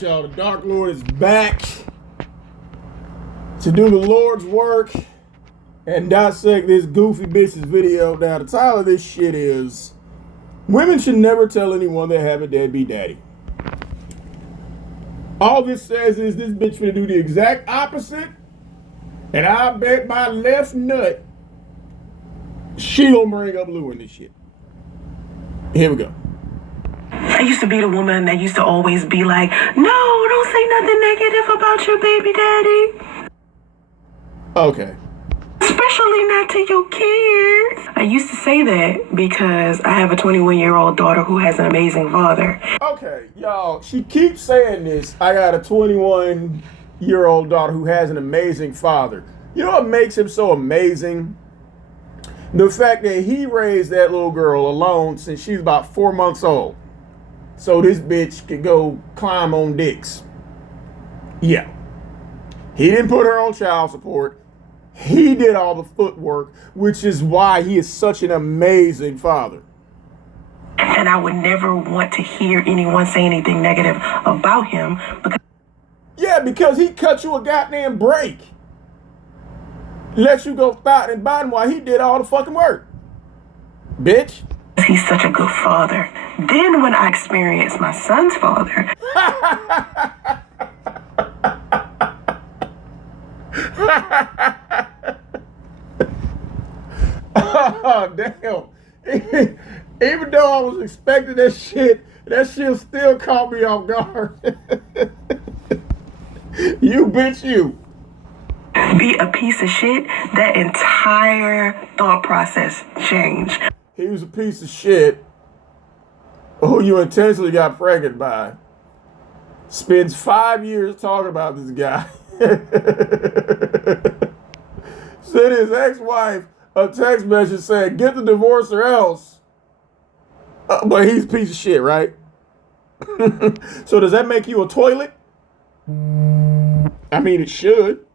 Y'all, the Dark Lord is back to do the Lord's work and dissect this goofy bitch's video. Now, the title of this shit is Women Should Never Tell Anyone They Have a Deadbeat Daddy. All this says is this bitch finna do the exact opposite, and I bet my left nut she gonna bring up Lou in this shit. Here we go. I used to be the woman that used to always be like, no, don't say nothing negative about your baby daddy. Okay. Especially not to your kids. I used to say that because I have a 21-year-old daughter who has an amazing father. Okay, y'all, she keeps saying this. I got a 21-year-old daughter who has an amazing father. You know what makes him so amazing? The fact that he raised that little girl alone since she's about 4 months old. So this bitch could go climb on dicks. Yeah. He didn't put her on child support. He did all the footwork, which is why he is such an amazing father. And I would never want to hear anyone say anything negative about him. Because he cut you a goddamn break. Let you go thought and bottom while he did all the fucking work. Bitch. He's such a good father. Then when I experienced my son's father. Oh, damn. Even though I was expecting that shit still caught me off guard. You bitch, you. Be a piece of shit, that entire thought process changed. He was a piece of shit who you intentionally got pregnant by. Spends 5 years talking about this guy. Sent his ex-wife a text message saying, get the divorce or else. But he's a piece of shit, right? So does that make you a toilet? I mean, it should.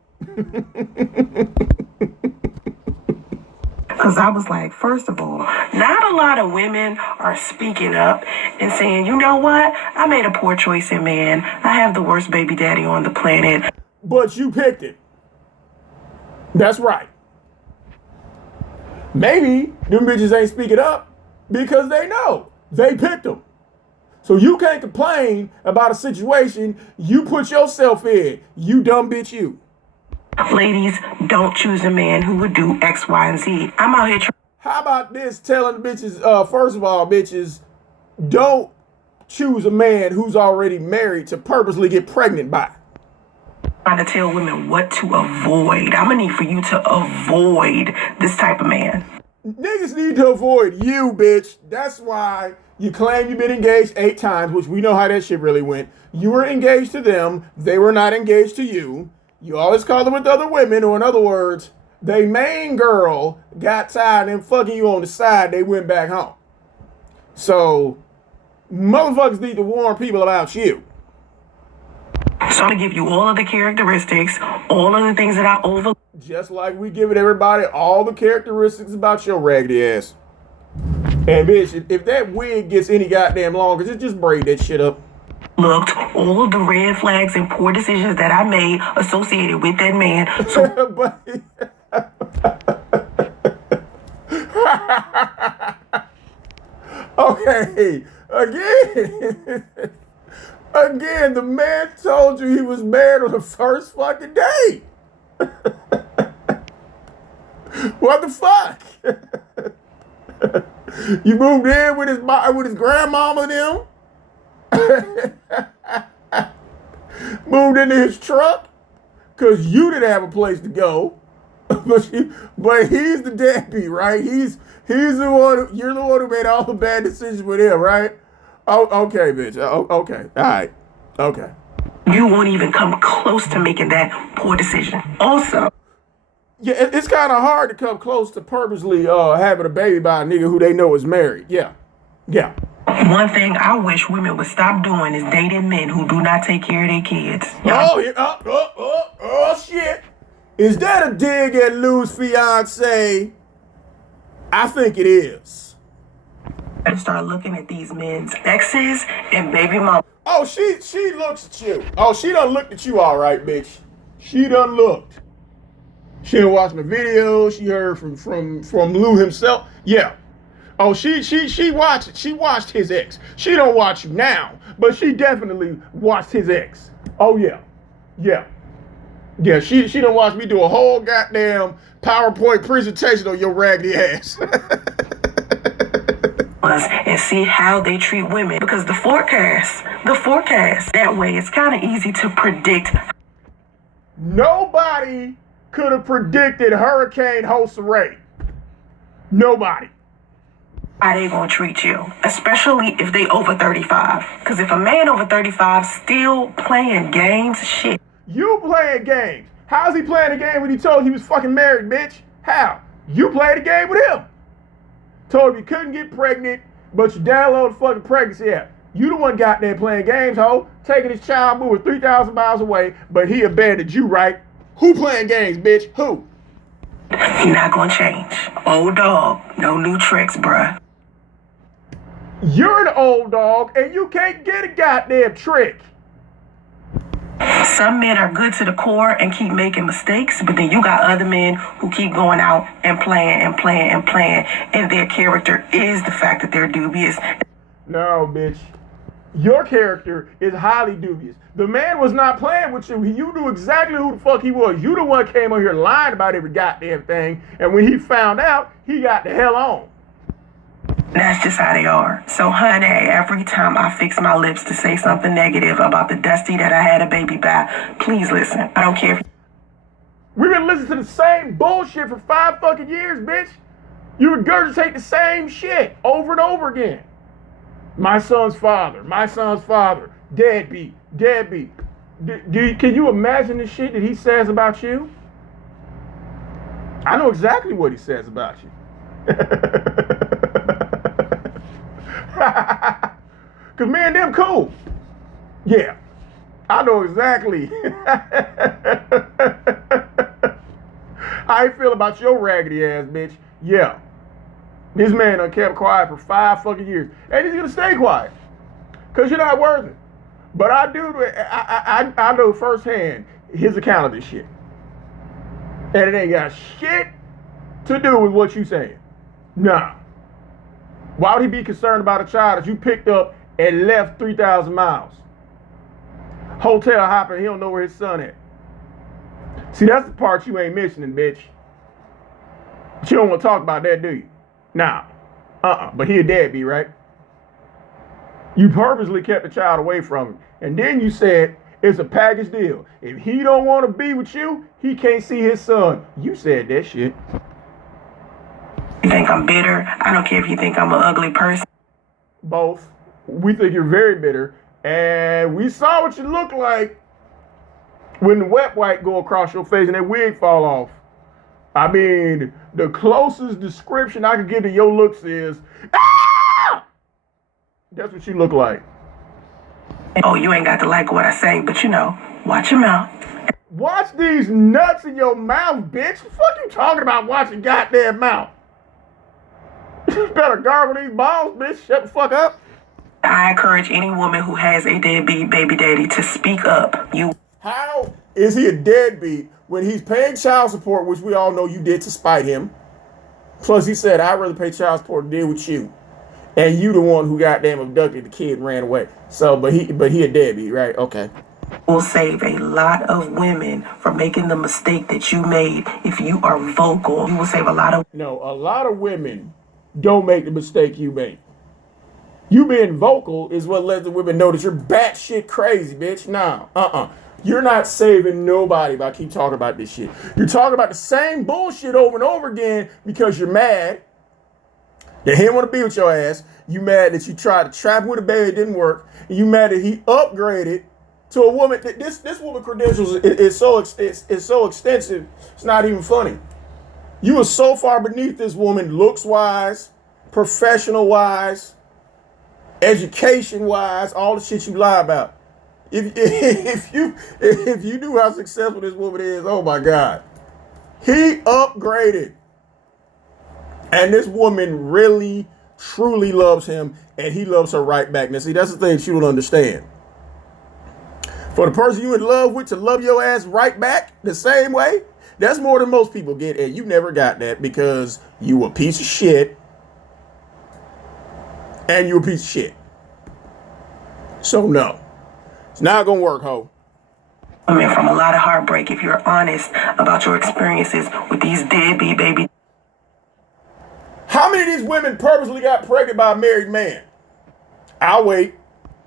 Because I was like, first of all, not a lot of women are speaking up and saying, you know what? I made a poor choice in man. I have the worst baby daddy on the planet. But you picked it. That's right. Maybe them bitches ain't speaking up because they know they picked them. So you can't complain about a situation you put yourself in. You dumb bitch, you. Ladies, don't choose a man who would do X, Y, and Z. I'm out here How about this telling bitches, first of all, bitches, don't choose a man who's already married to purposely get pregnant by. trying to tell women what to avoid. I'm going to need for you to avoid this type of man. Niggas need to avoid you, bitch. That's why you claim you've been engaged 8 times, which we know how that shit really went. You were engaged to them. They were not engaged to you. You always call them with other women, or in other words, they main girl got tired and fucking you on the side. They went back home. So, motherfuckers need to warn people about you. So I'm going to give you all of the characteristics, all of the things that I overlook. Just like we giving everybody all the characteristics about your raggedy ass. And bitch, if that wig gets any goddamn longer, just braid that shit up. Looked all of the red flags and poor decisions that I made associated with that man. So okay, again, the man told you he was married on the first fucking day. What the fuck? You moved in with his grandmama and them? Moved into his truck because you didn't have a place to go. But he's the deadbeat, right? He's the one. You're the one who made all the bad decisions with him, right? Oh, okay, bitch. Okay, all right, okay. You won't even come close to making that poor decision. Also, yeah, it's kind of hard to come close to purposely having a baby by a nigga who they know is married. Yeah. One thing I wish women would stop doing is dating men who do not take care of their kids. Oh, shit. Is that a dig at Lou's fiance? I think it is. I start looking at these men's exes and baby mama. Oh, she looks at you. Oh, she done looked at you all right, bitch. She done looked. She done watched my videos. She heard from Lou himself. Yeah. Oh, she watched it. She watched his ex. She don't watch you now, but she definitely watched his ex. Oh yeah. Yeah. Yeah, she done watched me do a whole goddamn PowerPoint presentation on your raggedy ass. And see how they treat women, because the forecast that way, it's kind of easy to predict. Nobody could have predicted Hurricane Soncerae. Nobody. How they gonna treat you, especially if they over 35. Because if a man over 35 still playing games, shit. You playing games. How's he playing a game when he told you he was fucking married, bitch? How? You played a game with him. Told him you couldn't get pregnant, but you downloaded the fucking pregnancy app. You the one got there playing games, ho. Taking his child moving 3,000 miles away, but he abandoned you, right? Who playing games, bitch? Who? You're not gonna change. Old dog, no new tricks, bruh. You're an old dog, and you can't get a goddamn trick. Some men are good to the core and keep making mistakes, but then you got other men who keep going out and playing and playing and playing, and their character is the fact that they're dubious. No, bitch. Your character is highly dubious. The man was not playing with you. You knew exactly who the fuck he was. You the one came on here lying about every goddamn thing, and when he found out, he got the hell on. That's just how they are. So, honey, every time I fix my lips to say something negative about the Dusty that I had a baby by, please listen. I don't care if... We've been listening to the same bullshit for 5 fucking years, bitch. You regurgitate the same shit over and over again. My son's father, deadbeat. Can you imagine the shit that he says about you? I know exactly what he says about you. Cause me and them cool. Yeah. I know exactly how I feel about your raggedy ass, bitch. Yeah. This man done kept quiet for 5 fucking years. And he's gonna stay quiet. Cause you're not worth it. But I know firsthand his account of this shit. And it ain't got shit to do with what you saying. Nah. Why would he be concerned about a child that you picked up and left 3,000 miles? Hotel hopping, he don't know where his son at. See, that's the part you ain't mentioning, bitch. But you don't want to talk about that, do you? Nah. But he a deadbeat, right? You purposely kept the child away from him. And then you said it's a package deal. If he don't want to be with you, he can't see his son. You said that shit. You think I'm bitter? I don't care if you think I'm an ugly person. Both. We think you're very bitter. And we saw what you look like when the wet wipe go across your face and that wig fall off. I mean, the closest description I could give to your looks is, ah! That's what you look like. Oh, you ain't got to like what I say, but you know, watch your mouth. Watch these nuts in your mouth, bitch. What the fuck you talking about watching goddamn mouth? You better gargle these balls, bitch. Shut the fuck up. I encourage any woman who has a deadbeat baby daddy to speak up. How is he a deadbeat when he's paying child support, which we all know you did to spite him? Plus, he said, I'd rather pay child support than deal with you. And you the one who goddamn abducted the kid and ran away. So, but he a deadbeat, right? Okay. Will save a lot of women from making the mistake that you made. If you are vocal, you will save a lot of... No, a lot of women don't make the mistake you made. You being vocal is what lets the women know that you're batshit crazy, bitch. Nah, You're not saving nobody by keep talking about this shit. You're talking about the same bullshit over and over again because you're mad that he didn't want to be with your ass. You mad that you tried to trap him with a baby, it didn't work. And you mad that he upgraded to a woman. This woman credentials is so extensive, it's not even funny. You were so far beneath this woman, looks-wise, professional-wise, education-wise, all the shit you lie about. If you knew how successful this woman is, oh my God. He upgraded. And this woman really, truly loves him and he loves her right back. Now, see, that's the thing she will understand. For the person you in love with to love your ass right back the same way, that's more than most people get. And you never got that because you a piece of shit and you a piece of shit. So no, it's not going to work, ho. Women from a lot of heartbreak, if you're honest about your experiences with these deadbeat baby. How many of these women purposely got pregnant by a married man? I'll wait.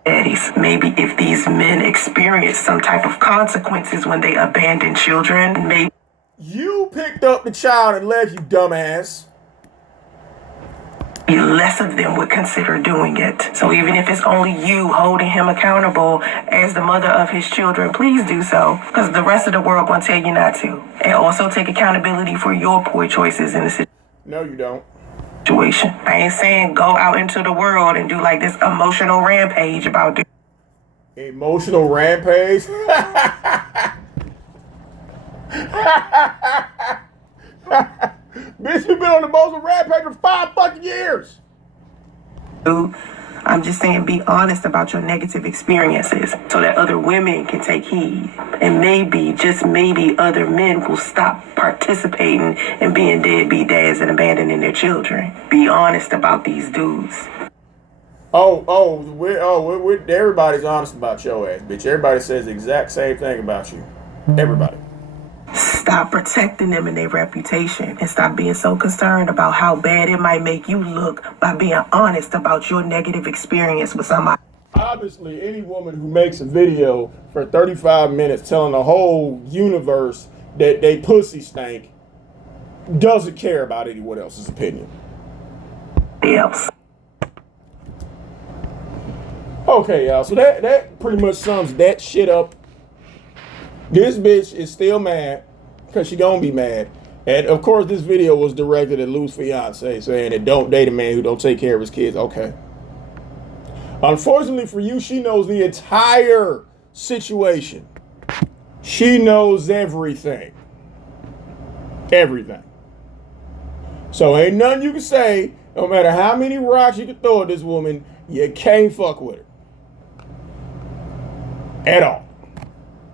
Daddies, maybe if these men experience some type of consequences when they abandon children, maybe. You picked up the child and left, you dumbass. Less of them would consider doing it. So even if it's only you holding him accountable as the mother of his children, please do so. Because the rest of the world gonna tell you not to. And also take accountability for your poor choices in the situation. No, you don't. I ain't saying go out into the world and do like this emotional rampage about it. Emotional rampage? Bitch, you been on the emotional rampage for 5 fucking years. I'm just saying be honest about your negative experiences so that other women can take heed. And maybe, just maybe, other men will stop participating in being deadbeat dads and abandoning their children. Be honest about these dudes. Everybody's honest about your ass, bitch. Everybody says the exact same thing about you. Everybody. Stop protecting them and their reputation and stop being so concerned about how bad it might make you look by being honest about your negative experience with somebody. Obviously, any woman who makes a video for 35 minutes telling the whole universe that they pussy stank doesn't care about anyone else's opinion. Else. Okay, y'all. So that pretty much sums that shit up. This bitch is still mad because she gonna be mad. And of course, this video was directed at Lou's fiance saying that don't date a man who don't take care of his kids. Okay. Unfortunately for you, she knows the entire situation. She knows everything. Everything. So ain't nothing you can say, no matter how many rocks you can throw at this woman, you can't fuck with her. At all.